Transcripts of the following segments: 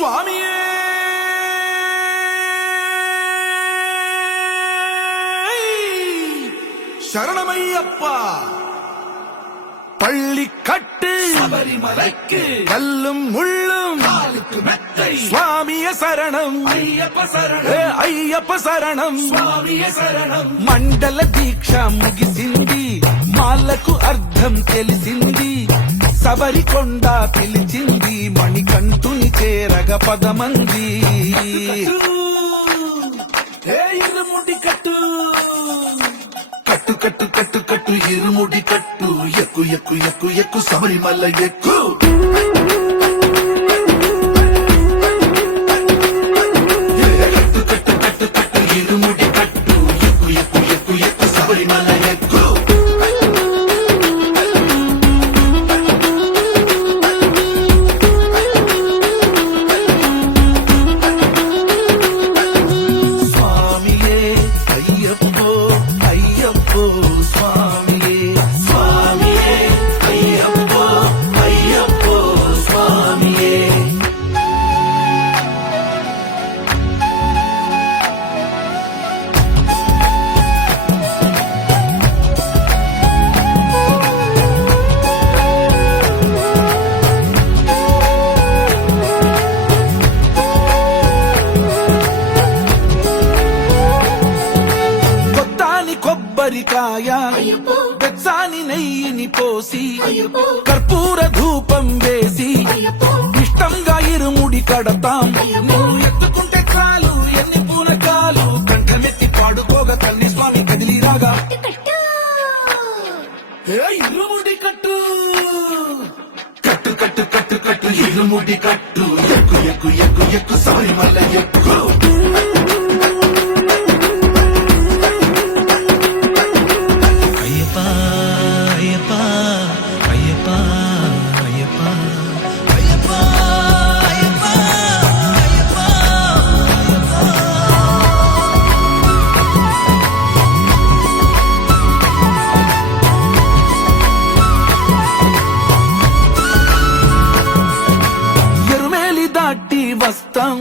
స్వామియే శరణమయ్యప్ప பள்ளிக்கட்டு சபரிமலைக்கு கல்லும் முள்ளும் காலுக்கு மெத்தை சுவாமிய சரணம் ஐயப்ப சரணம் అయ్యప్ప శరణం స్వామియ శరణం మండల దీక్ష ముగిసింది మాలకు అర్థం తెలిసింది శబరికొండ పిలిచింది మణికంఠుని చేరగ పదమంది ఇరుముడి కట్టు కట్టు కట్టు కట్టు కట్టు ఇరుముడి కట్టు ఎక్కు ఎక్కు ఎక్కు ఎక్కు శబరిమల ఎక్కు కట్టు కట్టు కట్టు కట్టు ఇరుముడి కట్టు ఎక్కు ఎక్కు ఎక్కు ఎక్కు శబరిమల ఎక్కు స్వామియే అయ్యప్పో అయ్యప్పో స్వామియే స్వామియే అయ్యప్పో అయ్యప్పో స్వామియే కొత్తాని కొబ్బరికాయ వెచ్చాని నెయ్యిని పోసి కర్పూర ధూపం వేసి ఇష్టంగా ఇరుముడి కడతాం నువ్వు ఎత్తుకుంటే చాలు ఎన్ని పూనకాలు కంఠమెత్తి పాడుకోగా కన్ని స్వామి కదిలి రాగా ఇరుముడి కట్టు కట్టు కట్టు కట్టు కట్టు ఇరుముడి కట్టు ఎక్కు ఎక్కు ఎక్కు ఎక్కు శబరిమల ఎక్కు అయ్యప్ప అయ్యప్ప అయ్యప్ప అయ్యప్ప అయ్యప్ప అయ్యప్ప ఎరుమేలి దాటి వస్తాం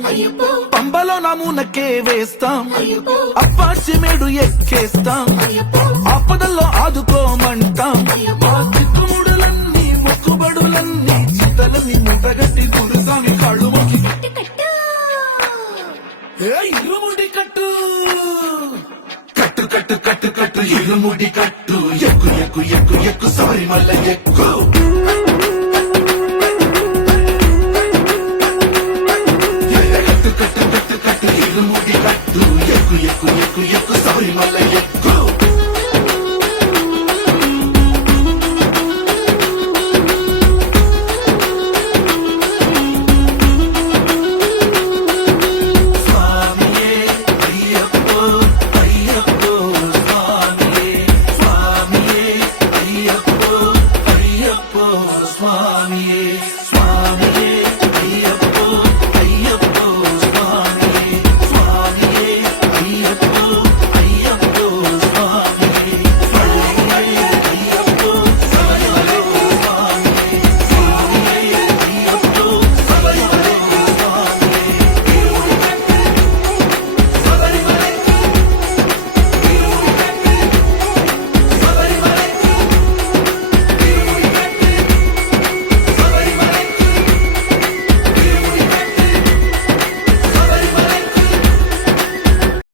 పంబలో నమూనకే వేస్తాం అప్పాచిమేడు ఎక్కేస్తాం ఆపదల్లో ఆదుకోమంటాం మా చిక్కుముడులన్నీ మొక్కుబడులన్నీ చింతలన్నీ ముట్టగట్టి గురుస్వామి కాళ్ళు మొక్కి ఇరుముడి కట్టు కట్టు కట్టు కట్టు కట్టు ఇరుముడి కట్టు ఎక్కు ఎక్కు ఎక్కు ఎక్కు శబరిమల ఎక్కు